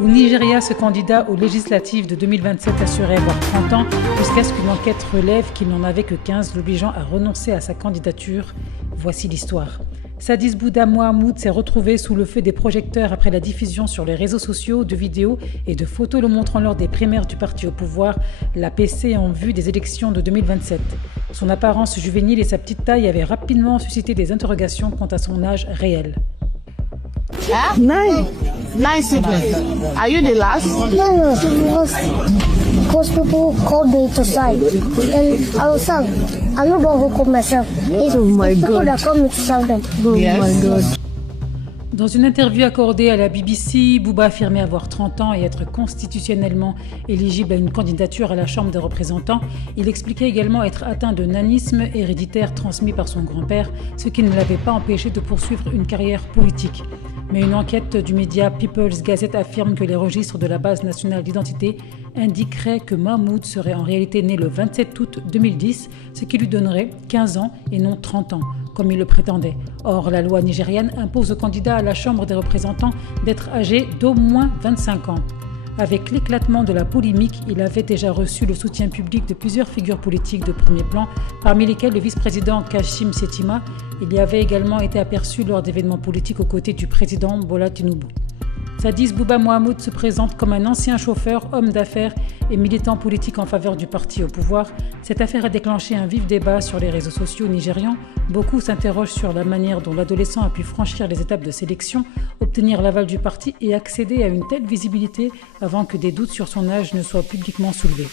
Au Nigeria, ce candidat aux législatives de 2027 assurait avoir 30 ans jusqu'à ce qu'une enquête relève qu'il n'en avait que 15, l'obligeant à renoncer à sa candidature. Voici l'histoire. Sadis Bouda Mohamoud s'est retrouvé sous le feu des projecteurs après la diffusion sur les réseaux sociaux de vidéos et de photos le montrant lors des primaires du parti au pouvoir, l'APC, en vue des élections de 2027. Son apparence juvénile et sa petite taille avaient rapidement suscité des interrogations quant à son âge réel. Nine siblings. Are you the last? No, because people called me to sign. And I was sang. I'm not going to call myself. It's people that call me to sign them. My God. Dans une interview accordée à la BBC, Bouba affirmait avoir 30 ans et être constitutionnellement éligible à une candidature à la Chambre des représentants. Il expliquait également être atteint de nanisme héréditaire transmis par son grand-père, ce qui ne l'avait pas empêché de poursuivre une carrière politique. Mais une enquête du média People's Gazette affirme que les registres de la base nationale d'identité indiqueraient que Mahmoud serait en réalité né le 27 août 2010, ce qui lui donnerait 15 ans et non 30 ans, comme il le prétendait. Or, la loi nigériane impose aux candidats à la Chambre des représentants d'être âgés d'au moins 25 ans. Avec l'éclatement de la polémique, il avait déjà reçu le soutien public de plusieurs figures politiques de premier plan, parmi lesquelles le vice-président Kashim Shettima. Il y avait également été aperçu lors d'événements politiques aux côtés du président Bola Tinubu. Sadis Bouba Mohamoud se présente comme un ancien chauffeur, homme d'affaires et militant politique en faveur du parti au pouvoir. Cette affaire a déclenché un vif débat sur les réseaux sociaux nigérians. Beaucoup s'interrogent sur la manière dont l'adolescent a pu franchir les étapes de sélection, obtenir l'aval du parti et accéder à une telle visibilité avant que des doutes sur son âge ne soient publiquement soulevés.